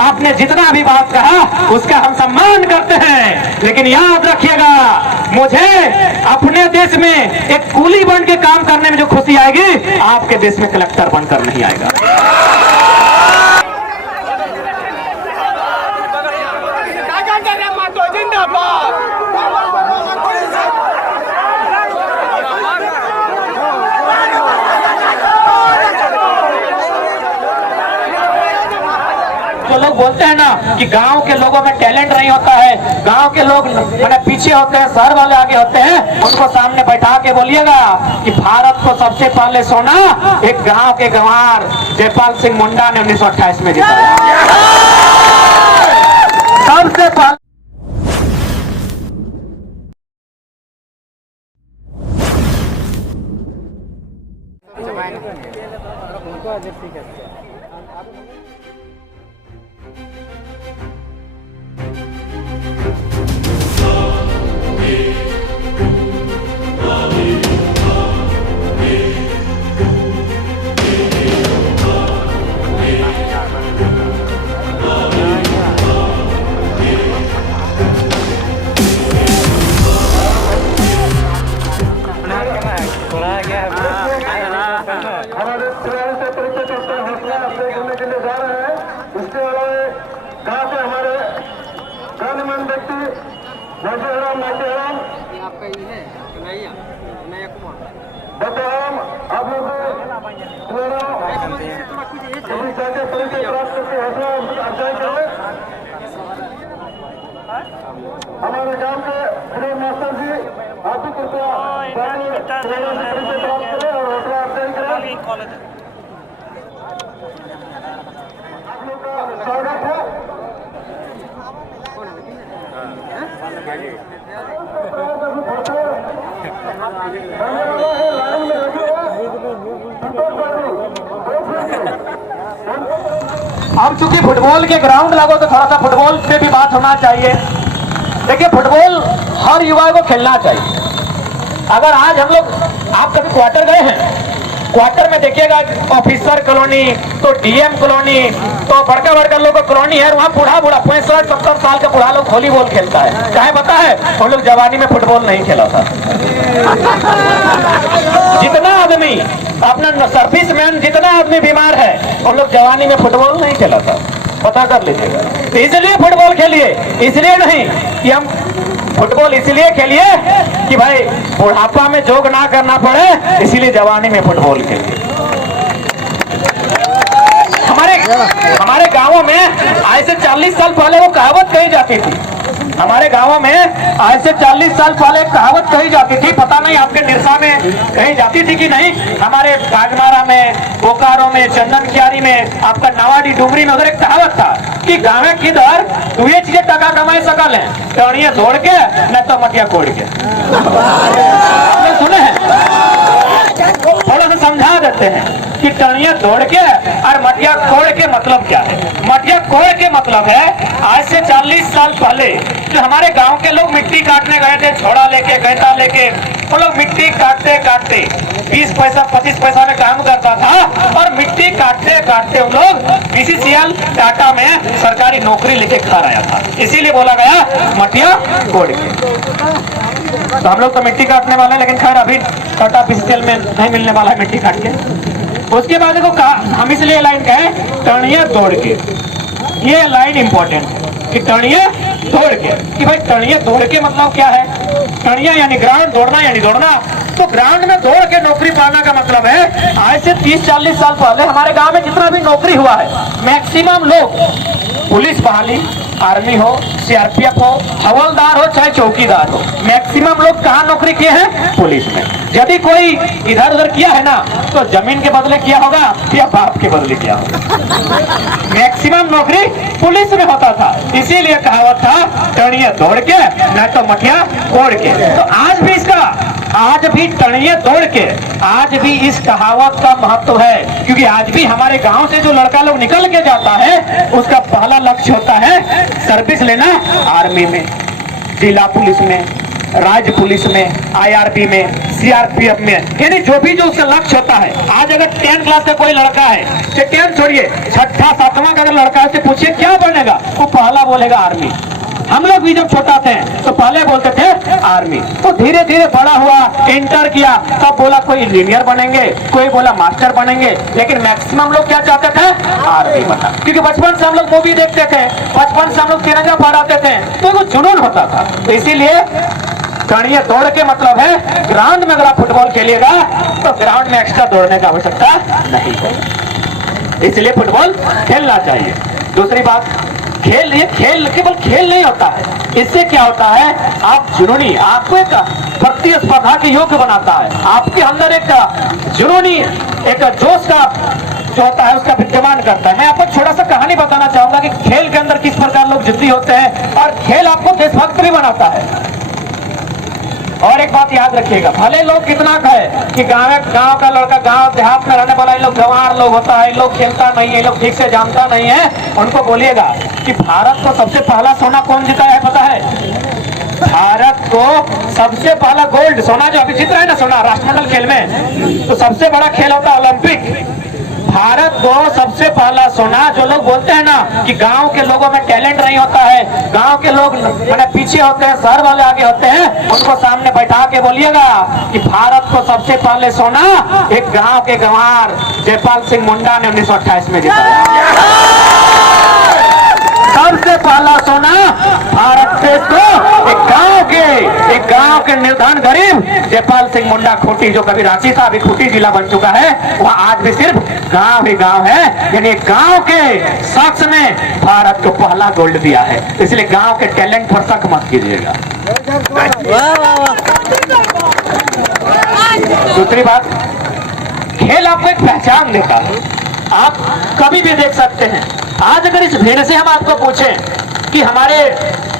आपने जितना भी बात कहा उसका हम सम्मान करते हैं, लेकिन याद रखिएगा मुझे अपने देश में एक कूली बन के काम करने में जो खुशी आएगी, आपके देश में कलेक्टर बनकर नहीं आएगा। जो लोग बोलते हैं ना कि गांव के लोगों में टैलेंट नहीं होता है, गांव के लोग मैंने पीछे होते हैं, शहर वाले आगे होते हैं, उनको सामने बैठा के बोलिएगा कि भारत को सबसे पहले सोना एक गांव के गंवार जयपाल सिंह मुंडा ने 1928 में जीता। सबसे पहले हमारे खिलाड़ी से परिचय करते हैं, हौसला अफजाई करने के लिए जा रहे हैं। इसके अलावा कहाँ से हमारे गणमान्य व्यक्ति नाट्यराम बताओ आप लोग जाके परिचय प्राप्त करके हौसला अफजाई करें। हमारे गांव के विनोद मास्टर जी आप भी कृपया परिचय प्राप्त करें और हौसला अफजाई करें। आप लोग का स्वागत है। अब चूंकि फुटबॉल के ग्राउंड लागो तो थोड़ा सा फुटबॉल पे भी बात होना चाहिए। देखिए फुटबॉल हर युवा को खेलना चाहिए। अगर आज हम लोग, आप कभी क्वार्टर गए हैं, क्वार्टर में देखिएगा ऑफिसर कॉलोनी, तो डीएम कॉलोनी, तो बड़का बड़का लोग का कॉलोनी है, वहाँ बूढ़ा 65-70 साल का बूढ़ा लोग वॉलीबॉल खेलता है। चाहे पता है वो लोग जवानी में फुटबॉल नहीं खेला था। जितना आदमी अपना सर्विस मैन, जितना आदमी बीमार है, वो लोग जवानी में फुटबॉल नहीं खेला था, पता कर लीजिएगा। तो इसलिए फुटबॉल खेलिए, इसलिए नहीं कि हम फुटबॉल इसलिए खेलिए कि भाई बुढ़ापा में जोग ना करना पड़े, इसीलिए जवानी में फुटबॉल खेलिए। हमारे गांवों में आज से 40 साल पहले वो कहावत कही जाती थी। हमारे गांवों में आज से 40 साल पहले कहावत कही जाती थी, पता नहीं आपके निरसा में कही जाती थी कि नहीं। हमारे बागमारा में, बोकारो में, चंदन कियारी में, आपका नवाडी डुमरी में उधर एक कहावत था कि गाँव किधर तू ये चीजें टका कमाई सकल है, टणिया दौड़ के न तो मटिया कोड़ के। आपने सुने हैं? थोड़ा सा समझा देते हैं कि टणिया दौड़ के और मटिया कोड़ के मतलब क्या है। मटिया कोड़ के मतलब है आज से 40 साल पहले जो हमारे गांव के लोग मिट्टी काटने गए थे, झोड़ा लेके, गैता लेके, वो लोग मिट्टी काटते काटते 20 पैसा 25 पैसा में काम करता था, और मिट्टी काटते काटते उन लोग बीसीसीएल टाटा में सरकारी नौकरी लेके खा रहा था। इसीलिए बोला गया मटिया कोड़ के। तो हम लोग तो मिट्टी काटने वाले हैं, लेकिन खैर अभी टाटा बीसीसीएल में नहीं मिलने वाला है मिट्टी काट के। उसके बाद देखो हम इसलिए लाइन कहें टणिया दौड़ के, ये लाइन इंपॉर्टेंट है कि टणिया दौड़ के, कि भाई टणिया दौड़ के मतलब क्या है। टणिया यानी ग्राउंड, दौड़ना यानी दौड़ना। तो ग्राउंड में दौड़ के नौकरी पाना का मतलब है आज से 30-40 साल पहले हमारे गांव में जितना भी नौकरी हुआ है, मैक्सिमम लोग पुलिस बहाली, आर्मी हो, सीआरपीएफ हो, हवलदार हो, चाहे चौकीदार हो, मैक्सिमम लोग कहाँ नौकरी किए हैं? पुलिस में। यदि कोई इधर उधर किया है ना तो जमीन के बदले किया होगा या बाप के बदले किया होगा। मैक्सिमम नौकरी पुलिस में होता था, इसीलिए कहावत था टणिया दौड़ के न तो मटिया कोड़ के। तो आज भी टणिया दौड़ के, आज भी इस कहावत का महत्व है, क्योंकि आज भी हमारे गांव से जो लड़का लोग निकल के जाता है उसका पहला लक्ष्य होता है सर्विस लेना, आर्मी में, जिला पुलिस में, राज्य पुलिस में, IRB में, CRPF में, यानी जो उसका लक्ष्य होता है। आज अगर 10 क्लास का कोई लड़का है, 10 छोड़िए, 6ठा 7वां का अगर लड़का है, पूछिए क्या बनेगा, वो पहला बोलेगा आर्मी। हम लोग भी जब छोटा थे तो पहले बोलते थे आर्मी, तो धीरे धीरे बड़ा हुआ, इंटर किया, तब बोला कोई इंजीनियर बनेंगे, कोई बोला मास्टर बनेंगे, लेकिन मैक्सिमम लोग क्या चाहते थे, आर्मी बनना। क्योंकि बचपन से हम लोग मूवी देखते थे, बचपन से हम लोग तिरंगा फहराते थे, तो वो जुनून होता था। तो इसीलिए गणीय दौड़ के मतलब है ग्राउंड में अगर आप फुटबॉल खेलिएगा तो ग्राउंड में एक्स्ट्रा दौड़ने की आवश्यकता नहीं है, इसलिए फुटबॉल खेलना चाहिए। दूसरी बात, खेल, ये खेल केवल खेल नहीं होता है, इससे क्या होता है, आप जुनूनी, आपको एक प्रतिस्पर्धा के योग्य बनाता है, आपके अंदर एक जुनूनी, एक जोश का जो होता है उसका विद्यमान करता है। मैं आपको छोटा सा कहानी बताना चाहूंगा कि खेल के अंदर किस प्रकार लोग जिद्दी होते हैं, और खेल आपको देशभक्त भी बनाता है। और एक बात याद रखिएगा, भले लोग कितना कहे कि गांव का लड़का, गांव देहात में रहने वाला, ये लोग गंवार लोग होता है, लोग खेलता नहीं है, लोग ठीक से जानता नहीं है, उनको बोलिएगा कि भारत को सबसे पहला सोना कौन जिताया है पता है? भारत को सबसे पहला गोल्ड, सोना जो अभी जीत रहा है ना, सोना राष्ट्रमंडल खेल में, तो सबसे बड़ा खेल होता है ओलंपिक। भारत को सबसे पहला सोना, जो लोग बोलते हैं ना कि गांव के लोगों में टैलेंट नहीं होता है, गांव के लोग मैंने पीछे होते हैं, शहर वाले आगे होते हैं, उनको सामने बैठा के बोलिएगा कि भारत को सबसे पहले सोना एक गांव के गंवार जयपाल सिंह मुंडा ने 1928 में जीता। सबसे पहला सोना भारत देश को एक गांव के निर्धन गरीब जयपाल सिंह मुंडा, खूंटी, जो कभी रांची था अभी खूंटी जिला बन चुका है, वह आज भी सिर्फ गांव ही गांव है, यानी गांव के शख्स ने भारत को पहला गोल्ड दिया है। इसलिए गांव के टैलेंट पर शक मत कीजिएगा। दूसरी बात, खेल आपको एक पहचान देता है, आप कभी भी देख सकते हैं। आज अगर इस भीड़ से हम आपको पूछें कि हमारे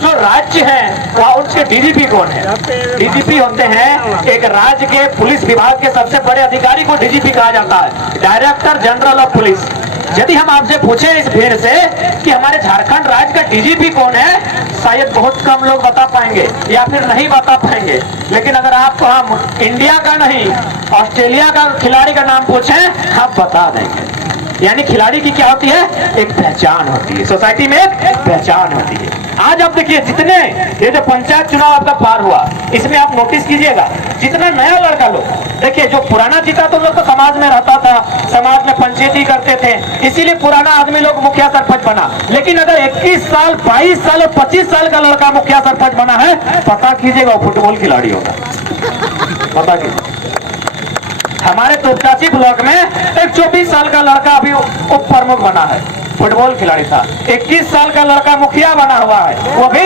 जो राज्य हैं वहाँ उनके डीजीपी कौन है? डीजीपी होते हैं एक राज्य के पुलिस विभाग के सबसे बड़े अधिकारी को डीजीपी कहा जाता है, डायरेक्टर जनरल ऑफ पुलिस। यदि हम आपसे पूछे इस भीड़ से कि हमारे झारखंड राज्य का डीजीपी कौन है, शायद बहुत कम लोग बता पाएंगे या फिर नहीं बता पाएंगे। लेकिन अगर आपको हम इंडिया का नहीं, ऑस्ट्रेलिया का खिलाड़ी का नाम पूछें, आप बता देंगे। यानी खिलाड़ी की क्या होती है, एक पहचान होती है, सोसाइटी में एक पहचान होती है। आज आप देखिए, जितने ये जो पंचायत चुनाव आपका पार हुआ, इसमें आप नोटिस कीजिएगा, जितना नया लड़का लोग, देखिए जो पुराना जीता तो लोग तो समाज में रहता था, समाज में पंचायती करते थे, इसीलिए पुराना आदमी लोग मुखिया सरपंच बना। लेकिन अगर 21 साल 22 साल और 25 साल का लड़का मुखिया सरपंच बना है, पता कीजिएगा वो फुटबॉल खिलाड़ी होगा। पता कीजिए, हमारे तोपचाची ब्लॉक में एक 24 साल का लड़का अभी उप प्रमुख बना है, फुटबॉल खिलाड़ी था। 21 साल का लड़का मुखिया बना हुआ है, वो भी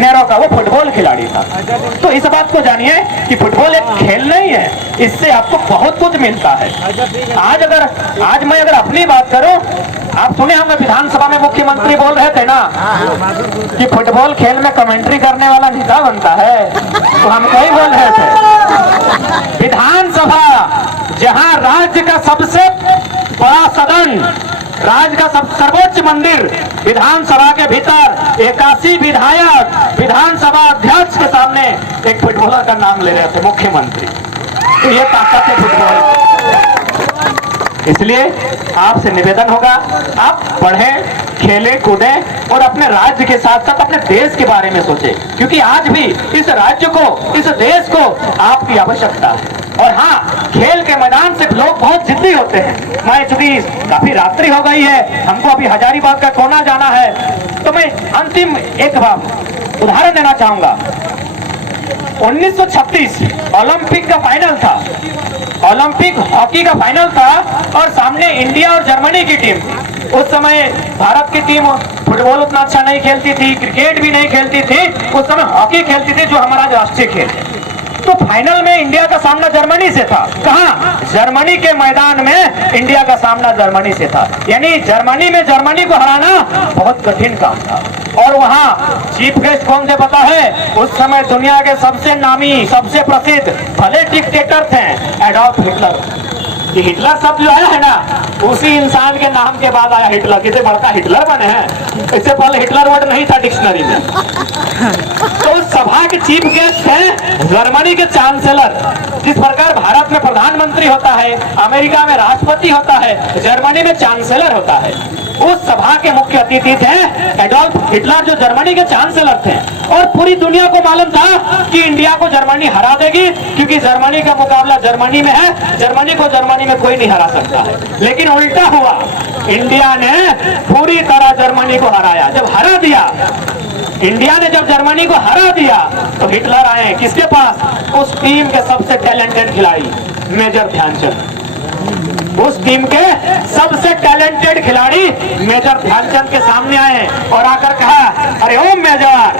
नेहरू का, वो फुटबॉल खिलाड़ी था। तो इस बात को जानिए कि फुटबॉल एक खेल नहीं है, इससे आपको बहुत कुछ मिलता है। आज मैं अगर अपनी बात करूं, आप सुने होंगे विधानसभा में मुख्यमंत्री बोल रहे थे ना कि फुटबॉल खेल में कमेंट्री करने वाला नेता बनता है, तो हम कहीं बोल रहे थे। विधानसभा, जहां राज्य का सबसे बड़ा सदन, राज्य का सर्वोच्च मंदिर, विधानसभा के भीतर 81 विधायक विधानसभा अध्यक्ष के सामने एक फुटबॉलर का नाम ले रहे थे, मुख्यमंत्री। तो ये ताकत है फुटबॉल। इसलिए आपसे निवेदन होगा, आप पढ़ें, खेलें, कूदें और अपने राज्य के साथ साथ अपने देश के बारे में सोचें, क्योंकि आज भी इस राज्य को, इस देश को आपकी आवश्यकता है। और हाँ, खेल के मैदान से लोग बहुत जिद्दी होते हैं। मैं चूंकि काफी रात्रि हो गई है, हमको अभी हजारीबाग का कोना जाना है, तो मैं अंतिम एक बार उदाहरण देना चाहूंगा। 1936 ओलंपिक का फाइनल था, ओलंपिक हॉकी का फाइनल था, और सामने इंडिया और जर्मनी की टीम। उस समय भारत की टीम फुटबॉल उतना अच्छा नहीं खेलती थी, क्रिकेट भी नहीं खेलती थी, उस समय हॉकी खेलती थी, जो हमारा राष्ट्रीय खेल है। तो फाइनल में इंडिया का सामना जर्मनी से था। कहां? जर्मनी के मैदान में इंडिया का सामना जर्मनी से था। यानी जर्मनी में जर्मनी को हराना बहुत कठिन काम था। और वहां चीफ गेस्ट कौन थे पता है? उस समय दुनिया के सबसे नामी, सबसे प्रसिद्ध, भले डिक्टेटर थे, एडॉल्फ हिटलर। कि हिटलर शब्द जो आया है ना, उसी इंसान के नाम के बाद आया हिटलर। किसे बड़का हिटलर बने हैं, इससे पहले हिटलर वर्ड नहीं था डिक्शनरी में। तो उस सभा के चीफ गेस्ट हैं जर्मनी के चांसलर। जिस प्रकार भारत में प्रधानमंत्री होता है, अमेरिका में राष्ट्रपति होता है, जर्मनी में चांसलर होता है। उस सभा के मुख्य अतिथि थे एडोल्फ हिटलर, जो जर्मनी के चांसलर थे। और पूरी दुनिया को मालूम था कि इंडिया को जर्मनी हरा देगी, क्योंकि जर्मनी का मुकाबला जर्मनी में है, जर्मनी को जर्मनी में कोई नहीं हरा सकता है। लेकिन उल्टा हुआ, इंडिया ने पूरी तरह जर्मनी को हराया। जब हरा दिया, इंडिया ने जब जर्मनी को हरा दिया, तो हिटलर आए किसके पास? उस टीम के सबसे टैलेंटेड खिलाड़ी मेजर ध्यानचंद। उस टीम के सबसे टैलेंटेड खिलाड़ी मेजर ध्यानचंद के सामने आए और आकर कहा, अरे ओ मेजर,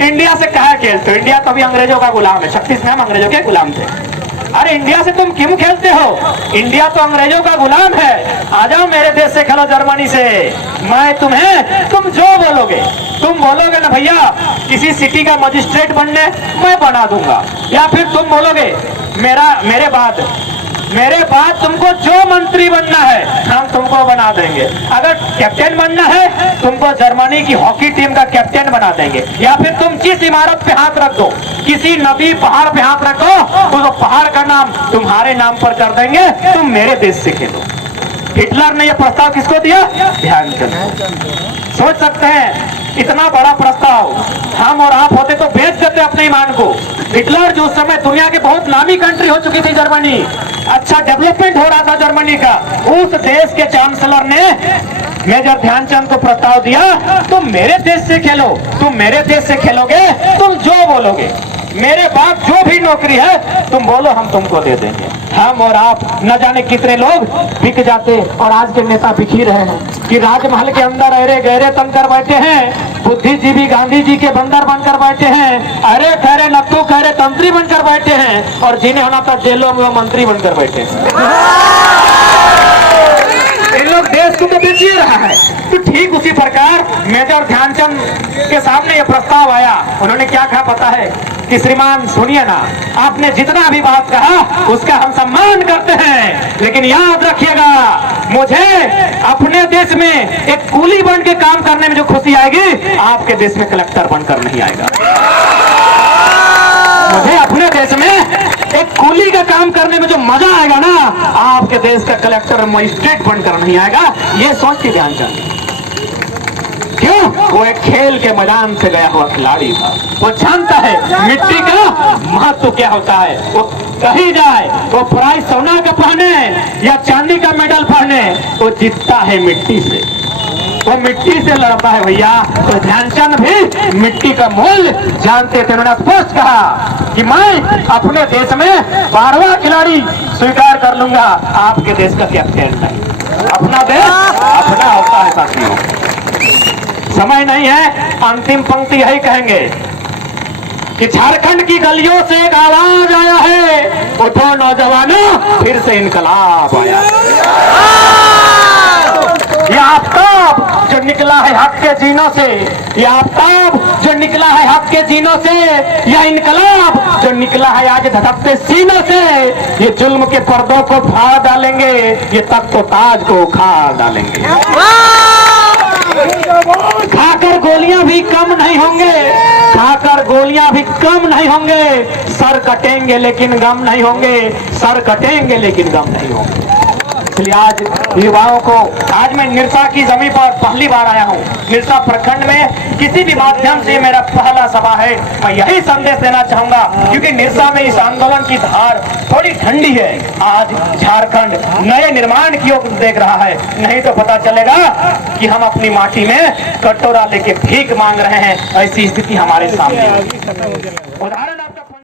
इंडिया से कहा खेलते हो? इंडिया तो अभी अंग्रेजों का गुलाम है, 36 में हम अंग्रेजों के गुलाम थे। अरे इंडिया से तुम क्यों खेलते हो? इंडिया तो अंग्रेजों का गुलाम है। आ जाओ मेरे देश से खेलो, जर्मनी से। मैं तुम जो बोलोगे, तुम बोलोगे ना भैया किसी सिटी का मजिस्ट्रेट बनने, मैं बना दूंगा। या फिर तुम बोलोगे मेरे बाद तुमको जो मंत्री बनना है हम तुमको बना देंगे। अगर कैप्टन बनना है, तुमको जर्मनी की हॉकी टीम का कैप्टन बना देंगे। या फिर तुम जिस इमारत पे हाथ रख दो, किसी नदी पहाड़ पे हाथ रखो, तो पहाड़ का नाम तुम्हारे नाम पर कर देंगे, तुम मेरे देश से खेलो। हिटलर ने यह प्रस्ताव किसको दिया? ध्यानचंद। सोच सकते हैं इतना बड़ा प्रस्ताव हम और आप होते तो बेच देते अपने ईमान को। हिटलर जो उस समय दुनिया की बहुत नामी कंट्री हो चुकी थी जर्मनी, अच्छा डेवलपमेंट हो रहा था जर्मनी का, उस देश के चांसलर ने मेजर ध्यानचंद को प्रस्ताव दिया, तुम मेरे देश से खेलो, तुम मेरे देश से खेलोगे, तुम जो बोलोगे, मेरे बाद जो भी नौकरी है तुम बोलो, हम तुमको दे देंगे। हम और आप न जाने कितने लोग बिक जाते, और आज के नेता बिक ही रहे हैं कि राजमहल के अंदर अरे गहरे तन कर बैठे हैं, बुद्धिजीवी गांधी जी के बंदर बनकर बैठे हैं, अरे खैरे नत्थू खैरे तंत्री बनकर बैठे हैं, और जिन्हें होना था जेलों में वो मंत्री बनकर बैठे हैं। इन लोग देश को तो बेच ही रहा है। तो ठीक उसी प्रकार मेजर ध्यानचंद के सामने ये प्रस्ताव आया। उन्होंने क्या कहा पता है कि श्रीमान सुनिए ना, आपने जितना भी बात कहा उसका हम सम्मान करते हैं, लेकिन याद रखिएगा मुझे अपने देश में एक कूली बन के काम करने में जो खुशी आएगी, आपके देश में कलेक्टर बनकर नहीं आएगा। मुझे अपने देश में एक कूली का काम करने में जो मजा आएगा ना, आपके देश का कलेक्टर मजिस्ट्रेट बनकर नहीं आएगा। ये सोच के ध्यान कर। क्यों? वो एक खेल के मैदान से गया हुआ खिलाड़ी था, वो जानता है मिट्टी का महत्व क्या होता है। वो कहीं जाए, वो प्राइज सोना का पहने या चांदी का मेडल पहने, वो जीतता है मिट्टी से, वो मिट्टी से लड़ता है भैया। तो ध्यानचंद भी मिट्टी का मूल्य जानते थे। उन्होंने स्पष्ट कहा कि मैं अपने देश में 12वां खिलाड़ी स्वीकार कर लूंगा, आपके देश का कैप्टन नहीं। अपना देश अपना होता है साथियों। समय नहीं है, अंतिम पंक्ति यही कहेंगे कि झारखंड की गलियों से एक आवाज आया है, उठो नौजवानों, फिर से इनकलाब आया। ये आफ्ताब जो निकला है हक के जीनों से, ये आफ्ताब जो निकला है हक के जीनों से, यह इनकलाब जो निकला है आज धधकते सीनों से, ये जुल्म के पर्दों को फाड़ डालेंगे, ये तख्त ताज को उखाड़ डालेंगे। खाकर गोलियां भी कम नहीं होंगे, खाकर गोलियां भी कम नहीं होंगे, सर कटेंगे लेकिन गम नहीं होंगे, सर कटेंगे लेकिन गम नहीं होंगे। इसलिए आज युवाओं को, आज मैं निरसा की जमीन पर पहली बार आया हूँ। निरसा प्रखंड में किसी भी माध्यम से मेरा पहला सभा है। मैं यही संदेश देना चाहूंगा, क्योंकि निरसा में इस आंदोलन की धार थोड़ी ठंडी है। आज झारखंड नए निर्माण की ओर देख रहा है, नहीं तो पता चलेगा कि हम अपनी माटी में कटोरा लेके भीख मांग रहे हैं। ऐसी स्थिति हमारे सामने। उदाहरण